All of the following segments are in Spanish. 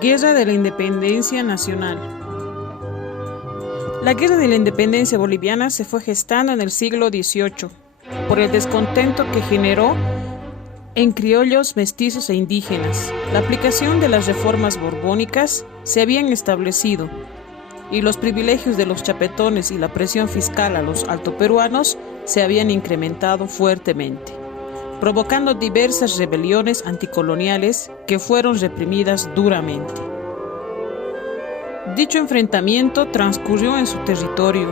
Guerra de la Independencia Nacional. La Guerra de la Independencia Boliviana se fue gestando en el siglo XVIII por el descontento que generó en criollos, mestizos e indígenas. La aplicación de las reformas borbónicas se habían establecido y los privilegios de los chapetones y la presión fiscal a los altoperuanos se habían incrementado fuertemente, provocando diversas rebeliones anticoloniales que fueron reprimidas duramente. Dicho enfrentamiento transcurrió en su territorio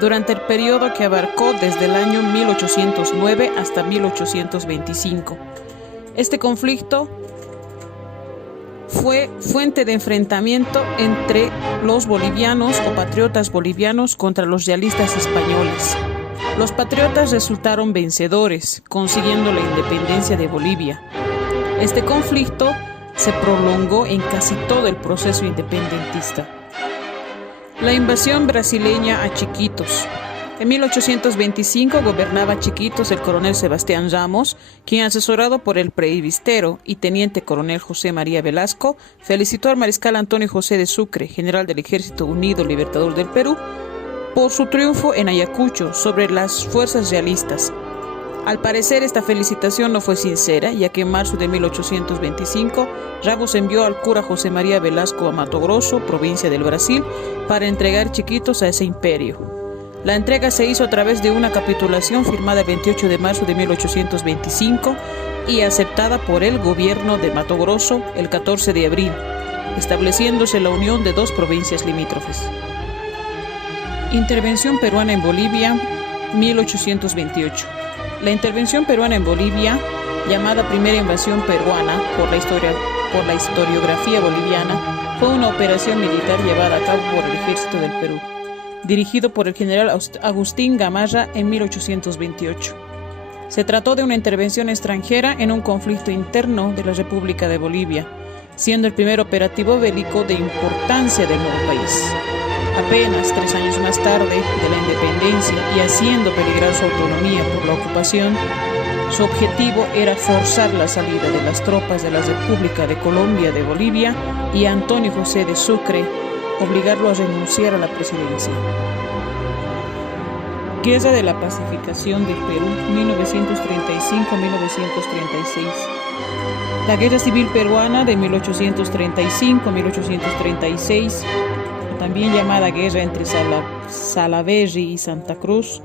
durante el periodo que abarcó desde el año 1809 hasta 1825. Este conflicto fue fuente de enfrentamiento entre los bolivianos o patriotas bolivianos contra los realistas españoles. Los patriotas resultaron vencedores, consiguiendo la independencia de Bolivia. Este conflicto se prolongó en casi todo el proceso independentista. La invasión brasileña a Chiquitos. En 1825 gobernaba Chiquitos el coronel Sebastián Ramos, quien, asesorado por el presbítero y teniente coronel José María Velasco, felicitó al mariscal Antonio José de Sucre, general del Ejército Unido Libertador del Perú, por su triunfo en Ayacucho sobre las fuerzas realistas. Al parecer, esta felicitación no fue sincera, ya que en marzo de 1825 Ramos envió al cura José María Velasco a Mato Grosso, provincia del Brasil, para entregar Chiquitos a ese imperio. La entrega se hizo a través de una capitulación firmada el 28 de marzo de 1825 y aceptada por el gobierno de Mato Grosso el 14 de abril, estableciéndose la unión de dos provincias limítrofes. Intervención peruana en Bolivia, 1828. La intervención peruana en Bolivia, llamada Primera Invasión Peruana por la historiografía boliviana, fue una operación militar llevada a cabo por el Ejército del Perú, dirigido por el general Agustín Gamarra en 1828. Se trató de una intervención extranjera en un conflicto interno de la República de Bolivia, siendo el primer operativo bélico de importancia del nuevo país. Apenas 3 años más tarde de la independencia y haciendo peligrar su autonomía por la ocupación, su objetivo era forzar la salida de las tropas de la República de Colombia de Bolivia y a Antonio José de Sucre, obligarlo a renunciar a la presidencia. Guerra de la Pacificación del Perú, 1935-1936. La Guerra Civil Peruana de 1835-1836, también llamada Guerra entre Salaverry y Santa Cruz,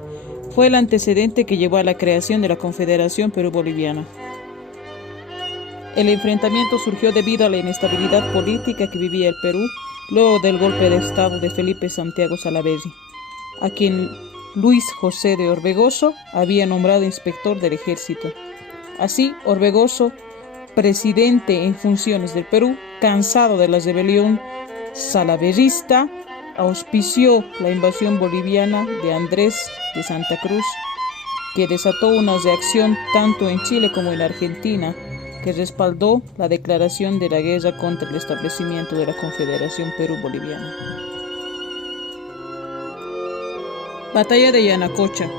fue el antecedente que llevó a la creación de la Confederación Perú-Boliviana. El enfrentamiento surgió debido a la inestabilidad política que vivía el Perú luego del golpe de Estado de Felipe Santiago Salaverry, a quien Luis José de Orbegoso había nombrado inspector del ejército. Así, Orbegoso, presidente en funciones del Perú, cansado de la rebelión salaverrista, auspició la invasión boliviana de Andrés de Santa Cruz, que desató una reacción tanto en Chile como en Argentina, que respaldó la declaración de la guerra contra el establecimiento de la Confederación Perú-Boliviana. Batalla de Yanacocha.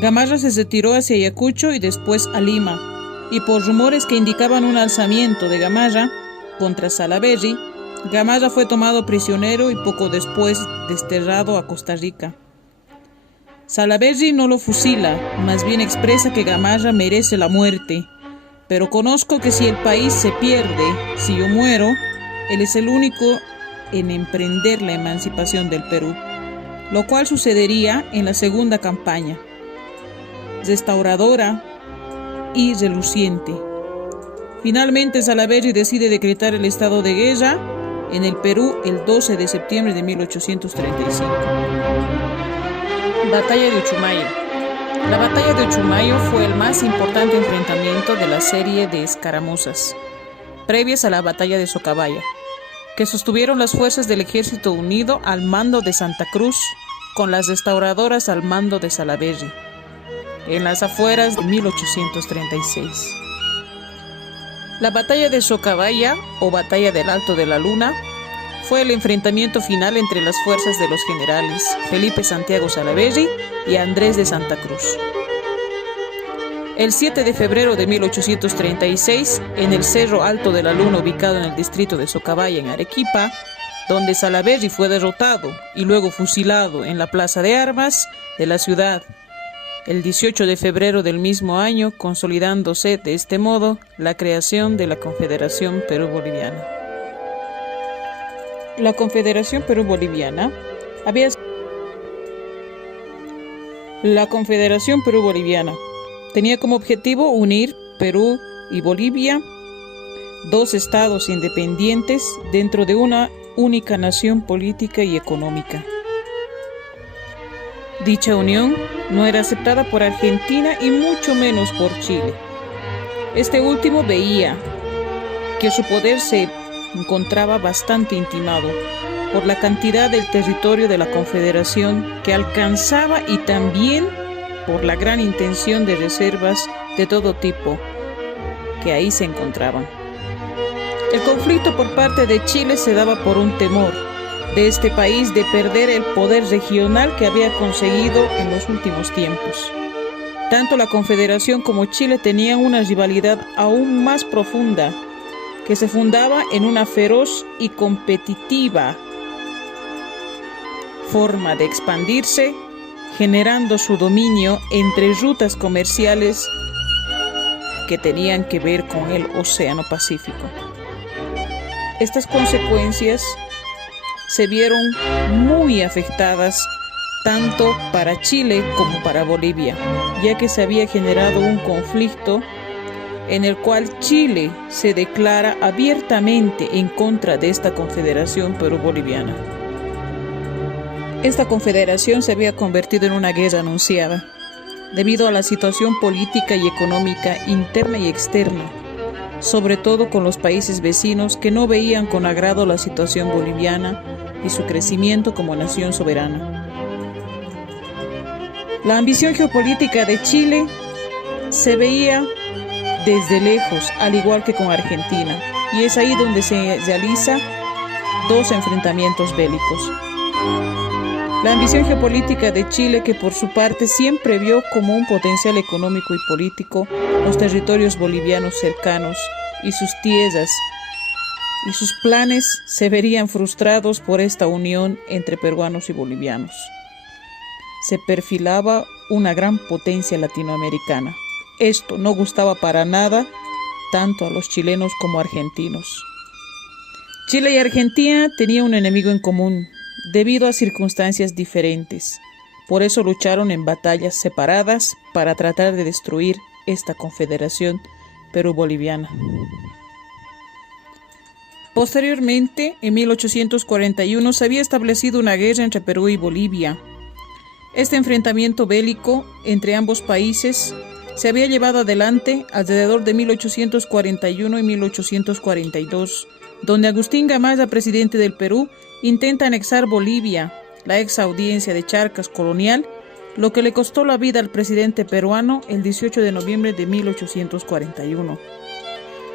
Gamarra se retiró hacia Ayacucho y después a Lima, y por rumores que indicaban un alzamiento de Gamarra contra Salaverry, Gamarra fue tomado prisionero y poco después desterrado a Costa Rica. Salaverry no lo fusila, más bien expresa que Gamarra merece la muerte, pero conozco que si el país se pierde, si yo muero, él es el único en emprender la emancipación del Perú, lo cual sucedería en la segunda campaña, restauradora y reluciente. Finalmente, Salaverry decide decretar el estado de guerra en el Perú el 12 de septiembre de 1835. Batalla de Uchumayo. La batalla de Uchumayo fue el más importante enfrentamiento de la serie de escaramuzas previas a la batalla de Socabaya, que sostuvieron las fuerzas del Ejército Unido al mando de Santa Cruz con las restauradoras al mando de Salaverry, en las afueras de 1836. La batalla de Socabaya, o batalla del Alto de la Luna, fue el enfrentamiento final entre las fuerzas de los generales Felipe Santiago Salaverry y Andrés de Santa Cruz. El 7 de febrero de 1836, en el Cerro Alto de la Luna, ubicado en el distrito de Socabaya, en Arequipa, donde Salaverry fue derrotado y luego fusilado en la plaza de armas de la ciudad. El 18 de febrero del mismo año, consolidándose de este modo la creación de la Confederación Perú-Boliviana. La Confederación Perú-Boliviana tenía como objetivo unir Perú y Bolivia, dos estados independientes, dentro de una única nación política y económica. Dicha unión no era aceptada por Argentina y mucho menos por Chile. Este último veía que su poder se encontraba bastante intimado por la cantidad del territorio de la Confederación que alcanzaba y también por la gran intención de reservas de todo tipo que ahí se encontraban. El conflicto por parte de Chile se daba por un temor de este país de perder el poder regional que había conseguido en los últimos tiempos. Tanto la Confederación como Chile tenían una rivalidad aún más profunda que se fundaba en una feroz y competitiva forma de expandirse, generando su dominio entre rutas comerciales que tenían que ver con el Océano Pacífico. Estas consecuencias se vieron muy afectadas tanto para Chile como para Bolivia, ya que se había generado un conflicto en el cual Chile se declara abiertamente en contra de esta Confederación Perú-Boliviana. Esta confederación se había convertido en una guerra anunciada, debido a la situación política y económica interna y externa, sobre todo con los países vecinos que no veían con agrado la situación boliviana y su crecimiento como nación soberana. La ambición geopolítica de Chile se veía desde lejos, al igual que con Argentina, y es ahí donde se realiza dos enfrentamientos bélicos. La ambición geopolítica de Chile, que por su parte siempre vio como un potencial económico y político los territorios bolivianos cercanos y sus tierras, y sus planes se verían frustrados por esta unión entre peruanos y bolivianos. Se perfilaba una gran potencia latinoamericana. Esto no gustaba para nada tanto a los chilenos como argentinos. Chile y Argentina tenían un enemigo en común, debido a circunstancias diferentes. Por eso lucharon en batallas separadas para tratar de destruir esta Confederación Perú-Boliviana. Posteriormente, en 1841, se había establecido una guerra entre Perú y Bolivia. Este enfrentamiento bélico entre ambos países se había llevado adelante alrededor de 1841 y 1842, donde Agustín Gamarra, presidente del Perú, intenta anexar Bolivia, la ex audiencia de Charcas colonial, lo que le costó la vida al presidente peruano el 18 de noviembre de 1841.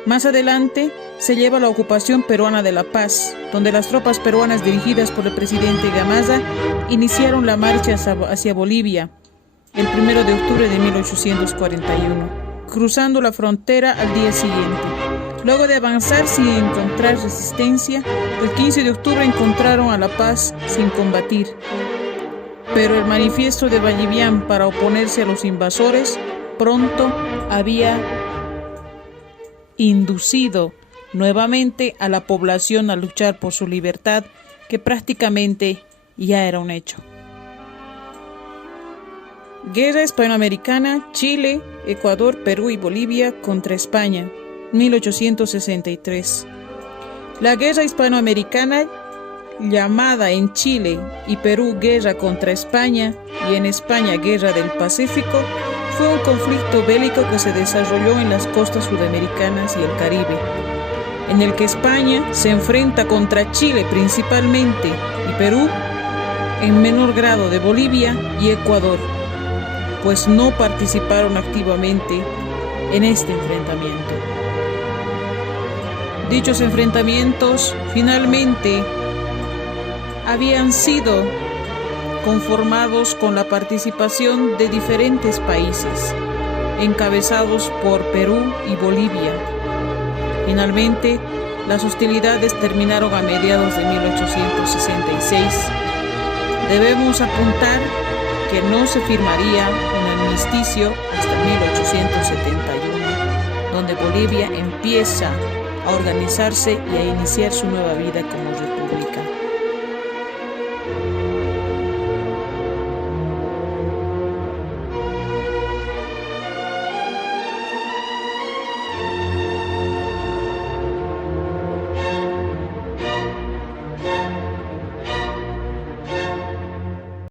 Más adelante se lleva la ocupación peruana de La Paz, donde las tropas peruanas dirigidas por el presidente Gamarra iniciaron la marcha hacia Bolivia el 1 de octubre de 1841, cruzando la frontera al día siguiente. Luego de avanzar sin encontrar resistencia, el 15 de octubre encontraron a La Paz sin combatir. Pero el manifiesto de Vallivian para oponerse a los invasores pronto había inducido nuevamente a la población a luchar por su libertad, que prácticamente ya era un hecho. Guerra hispanoamericana, Chile, Ecuador, Perú y Bolivia contra España, 1863. La guerra hispanoamericana, llamada en Chile y Perú Guerra contra España y en España Guerra del Pacífico, fue un conflicto bélico que se desarrolló en las costas sudamericanas y el Caribe, en el que España se enfrenta contra Chile principalmente y Perú en menor grado de Bolivia y Ecuador, pues no participaron activamente en este enfrentamiento. Dichos enfrentamientos finalmente habían sido conformados con la participación de diferentes países, encabezados por Perú y Bolivia. Finalmente, las hostilidades terminaron a mediados de 1866. Debemos apuntar que no se firmaría un armisticio hasta 1871, donde Bolivia empieza a organizarse y a iniciar su nueva vida como república.